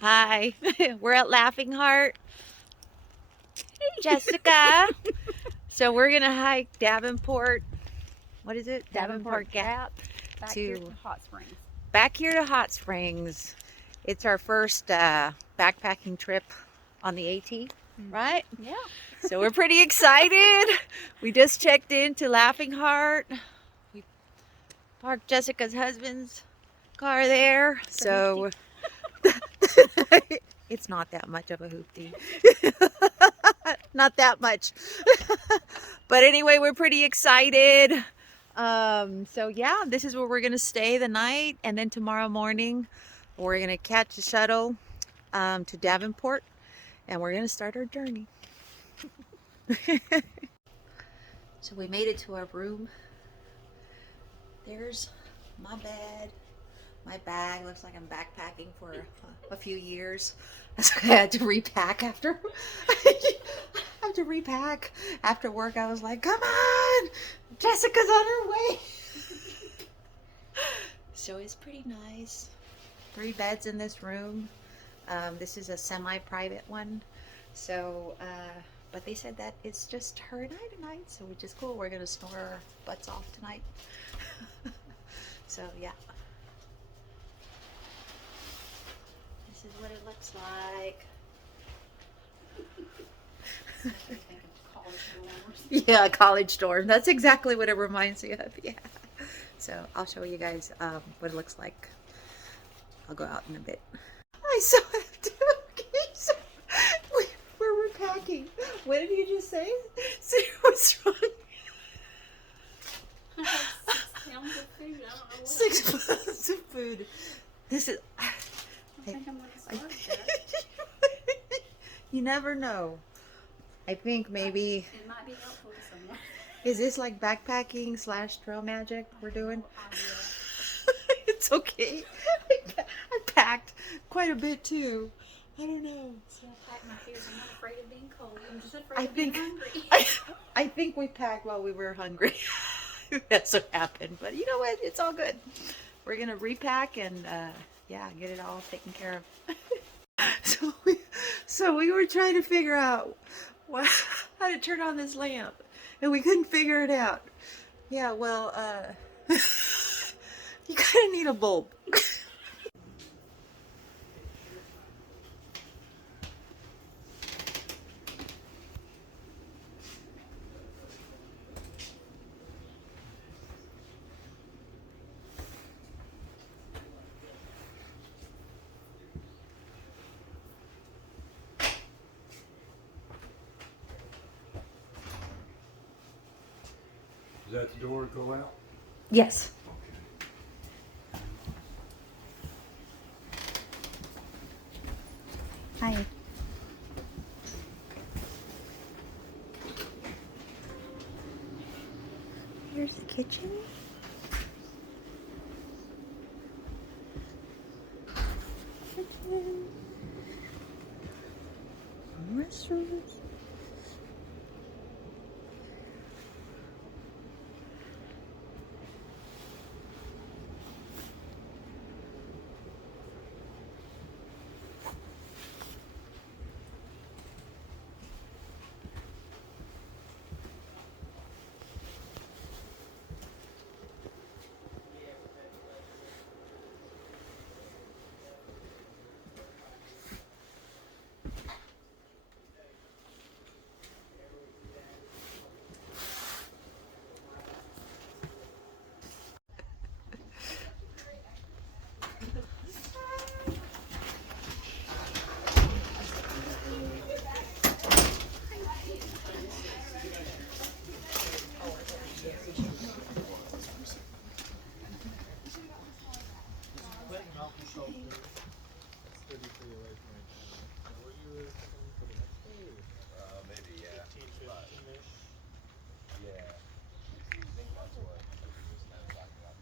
Hi, we're at Laughing Heart. Jessica. So we're gonna hike Davenport. What is it? Davenport Gap, back here to Hot Springs. Back here to Hot Springs. It's our first backpacking trip on the AT, right? Yeah. So we're pretty excited. We just checked into Laughing Heart. We parked Jessica's husband's car there. So it's not that much of a hoopty. Not that much. But anyway, we're pretty excited. So yeah, this is where we're gonna stay the night, and then tomorrow morning we're gonna catch a shuttle to Davenport, and we're gonna start our journey. So we made it to our room. There's my bed. My bag looks like I'm backpacking for a few years. So I had to repack after. I have to repack after work. I was like, "Come on, Jessica's on her way." So it's pretty nice. 3 beds in this room. This is a semi-private one. So, but they said that it's just her and I tonight, so which is cool. We're gonna snore our butts off tonight. So yeah. This is what it looks like. Yeah, college dorm. That's exactly what it reminds me of. Yeah. So I'll show you guys what it looks like. I'll go out in a bit. I saw it too. Okay, so we're repacking. What did you just say? Say what's wrong? 6 pounds of food. I don't know what 6 pounds of food. This is. I think I'm gonna start that. You never know. I think maybe. It might be helpful to someone. Is this like backpacking / trail magic we're doing? No idea. It's okay. I packed quite a bit too. I don't know. See, I packed my fears. I'm not afraid of being cold. I'm just afraid of being hungry. I think we packed while we were hungry. That's what happened. But you know what? It's all good. We're gonna repack and yeah, get it all taken care of. So we were trying to figure out how to turn on this lamp, and we couldn't figure it out. Yeah, well, you kind of need a bulb. Does that door go out? Yes. Hi. Here's the kitchen. Restrooms. Maybe, yeah. 15-ish. Yeah. I think that's what we just kind of talked about.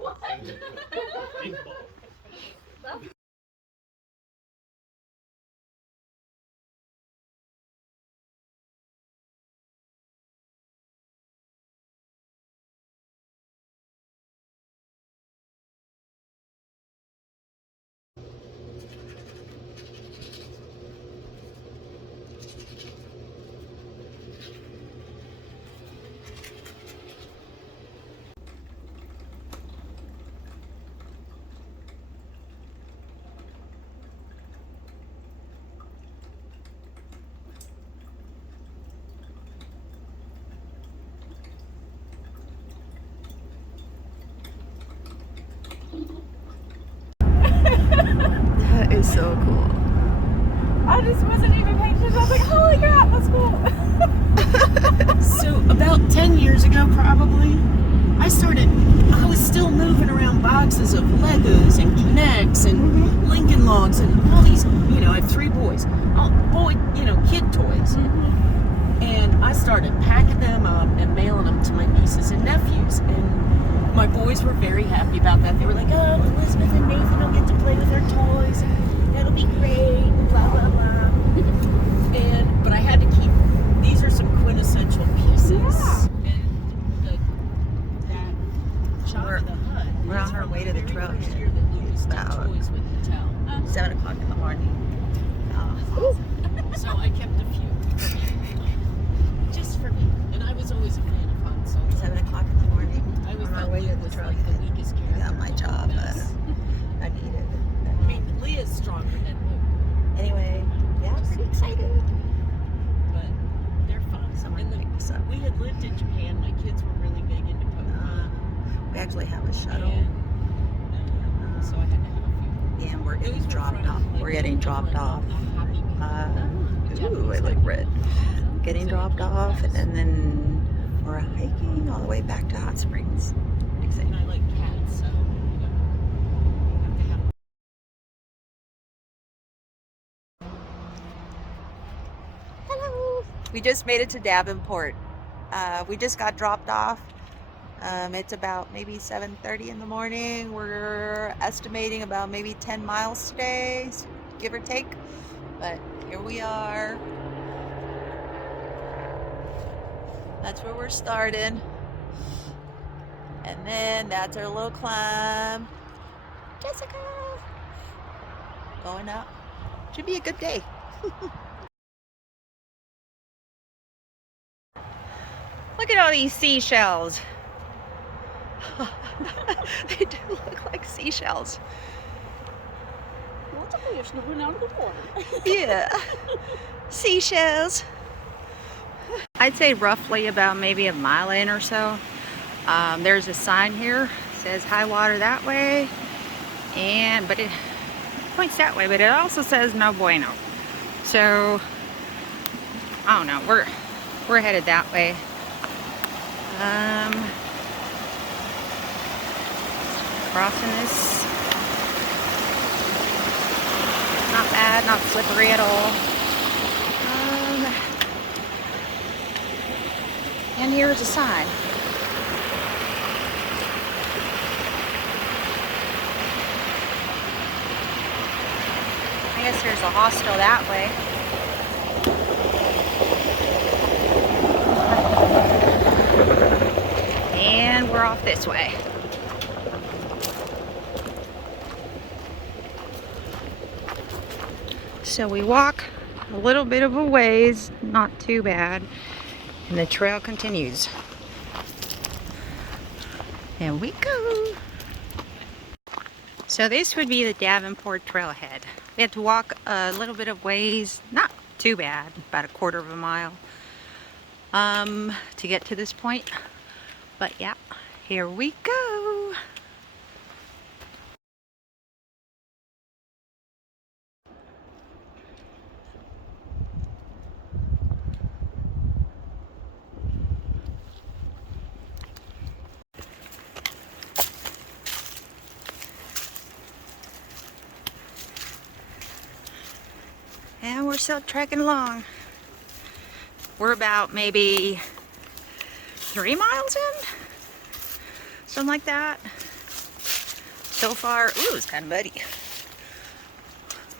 What? That is so cool. I just wasn't even paying attention. I was like, holy crap, that's cool. So about 10 years ago, probably, I was still moving around boxes of Legos and Kinects and Lincoln Logs and all these, I have 3 boys, kid toys. And I started packing them up and mailing them to my nieces and nephews. And my boys were very happy about that. They were like, oh, Elizabeth and Nathan will get to play with their toys. And that'll be great, and blah, blah, blah. But I had to keep, these are some quintessential pieces. Yeah. We're on our way to the trailhead. It's About toys with Mattel. 7 o'clock in the morning. So I kept a few for me, just for me. And I was always a fan of Han Solo. 7 o'clock in the morning. I was On our thought way to Luke the was like the trailhead. weakest I character. got my job. I need it. I mean, Leah's stronger than Luke, Anyway, yeah, I'm pretty excited. but they're fun. Someone And pick this up. we had lived in Japan. My kids were really big into Pokemon. We actually have a shuttle, And, so I had to have a few. and we're getting Those were dropped fun. off. Like, We're getting dropped like, off. a Happy Meal. Ooh, I like red. Getting dropped off, and then we're hiking all the way back to Hot Springs. And Exciting. I like cats, so you have to have. Hello. We just made it to Davenport. We just got dropped off. It's about maybe 7:30 in the morning. We're estimating about maybe 10 miles today, give or take. But here we are. That's where we're starting. And then that's our little climb. Jessica! Going up. Should be a good day. Look at all these seashells. They do look like seashells. What's a fish moving out of the water? Yeah. Seashells. I'd say roughly about maybe a mile in or so. There's a sign here. It says high water that way. But it points that way, but it also says no bueno. So I don't know. We're headed that way. Crossing this. Not bad, not slippery at all. And here's a sign. I guess there's a hostel that way. And we're off this way. So we walk a little bit of a ways, not too bad, and the trail continues. There we go. So this would be the Davenport trailhead. We had to walk a little bit of ways, not too bad, about a quarter of a mile, to get to this point. But yeah, here we go. And we're still trekking along. We're about maybe 3 miles in, something like that. So far, ooh, it's kind of muddy.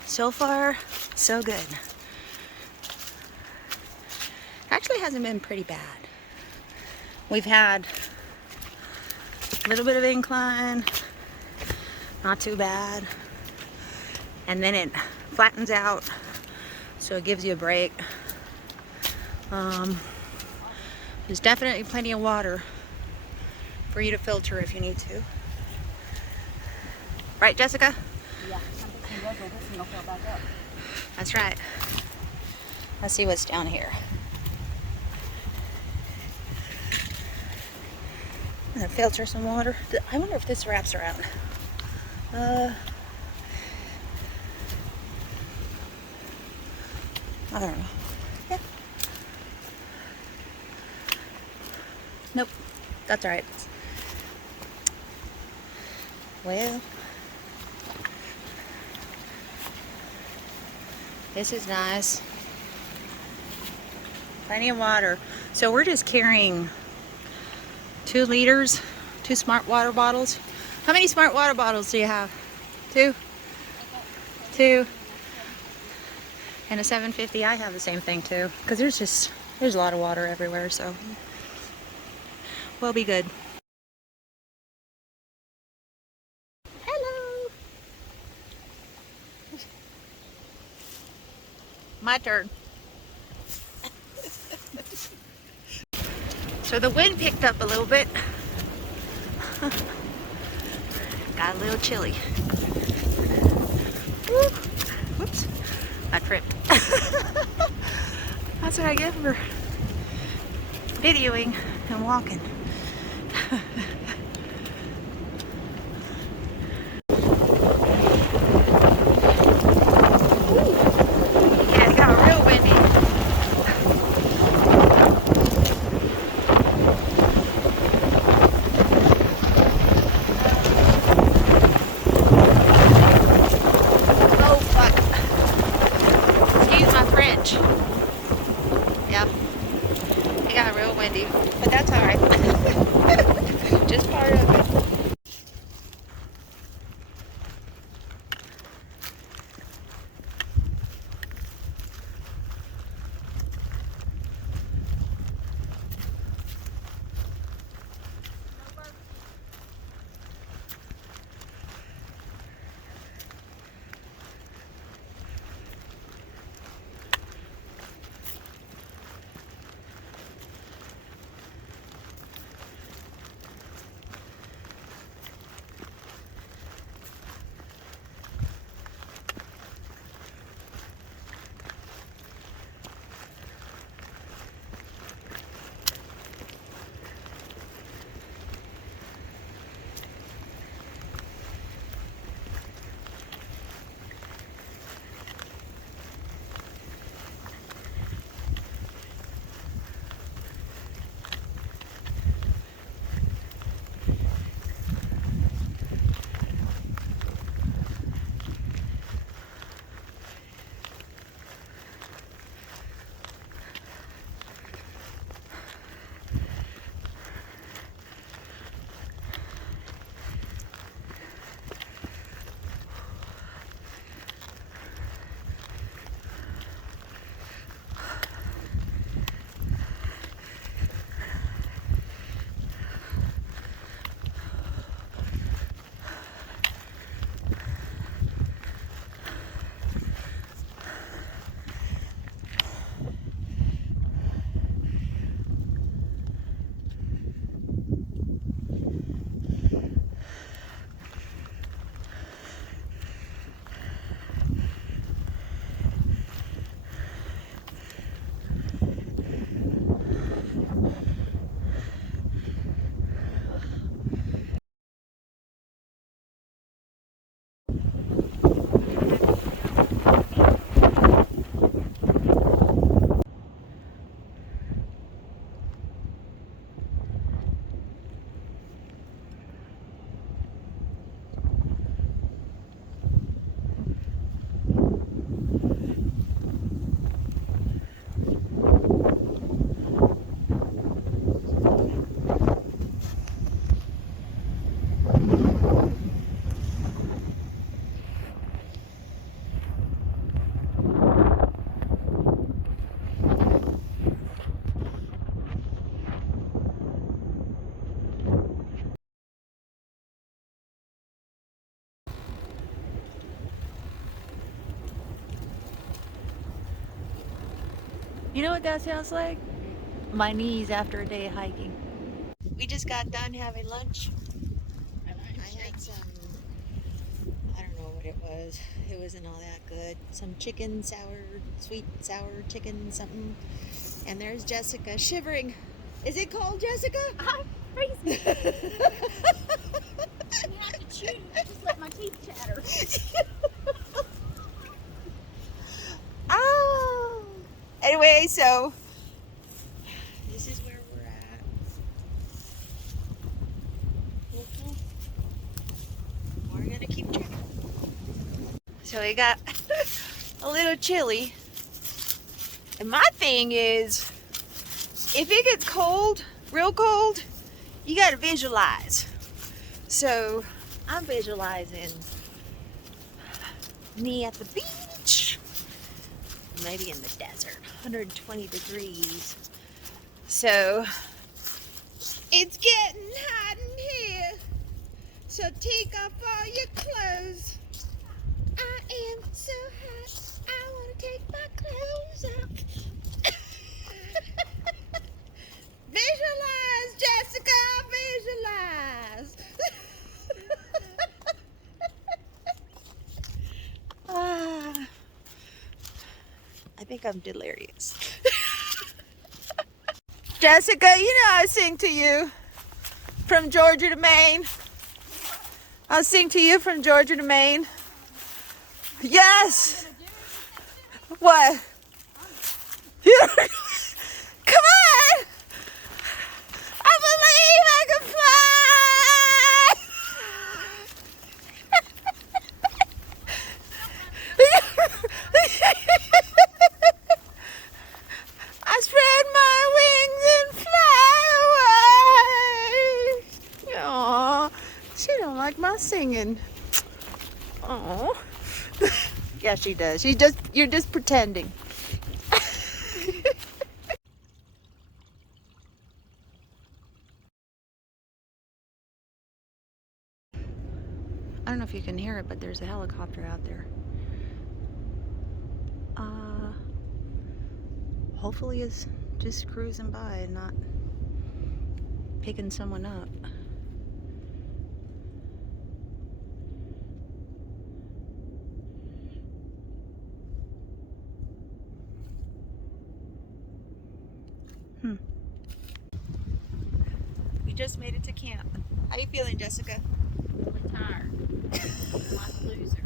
So far, so good. Actually hasn't been pretty bad. We've had a little bit of incline, not too bad. And then it flattens out, so it gives you a break. There's definitely plenty of water for you to filter if you need to. Right, Jessica? Yeah, I'm thinking we'll go this and go fill back up. That's right. Let's see what's down here. I'm gonna filter some water. I wonder if this wraps around. I don't know. Yeah. Nope. That's all right. Well, this is nice. Plenty of water. So we're just carrying 2 liters, 2 smart water bottles. How many smart water bottles do you have? 2? 2. And a 750. I have the same thing too. Because there's a lot of water everywhere, so we'll be good. Hello. My turn. So the wind picked up a little bit. Got a little chilly. Woo. Whoops. I tripped. That's what I get for videoing and walking. Yeah, it got real windy. Oh, fuck. Excuse my French. Yep. It got real windy, but that's alright. Just part of it. You know what that sounds like? My knees after a day of hiking. We just got done having lunch. I had some, I don't know what it was. It wasn't all that good. Some chicken, sweet sour chicken something. And there's Jessica shivering. Is it cold, Jessica? I'm freezing. You have to chew. Just let my teeth chatter. Oh! anyway, so this is where we're at. We're gonna keep checking. So it got a little chilly. And my thing is, if it gets cold, real cold, you gotta visualize. So I'm visualizing me at the beach, maybe in the desert, 120 degrees. So it's getting hot in here. So take off all your clothes. I am so hot, I want to take my clothes off. Visualize, Jessica, visualize. I think I'm delirious. Jessica, you know I sing to you from Georgia to Maine. I'll sing to you from Georgia to Maine. Yes. What? Come on. I believe I can fly. I spread my wings and fly away. Aw, she don't like my singing. Aw. Yeah, she does. You're just pretending. I don't know if you can hear it, but there's a helicopter out there. Hopefully it's just cruising by and not picking someone up. We just made it to camp. How you feeling, Jessica? Really tired. I'm not a loser.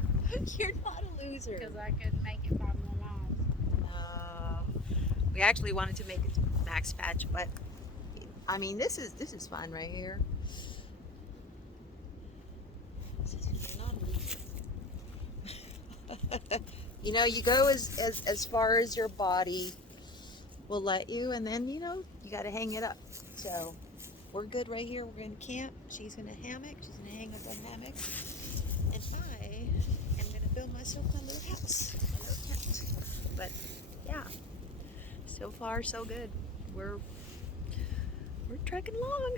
You're not a loser. Because I couldn't make it 5 more miles. We actually wanted to make it to Max Patch, but I mean, this is fun right here. You're not a loser. You know, you go as far as your body will let you, and then you got to hang it up. So we're good right here. We're gonna camp. She's gonna hammock. She's gonna hang up that hammock, and I am gonna build myself my little house, my little tent. But yeah, so far so good. We're trekking along.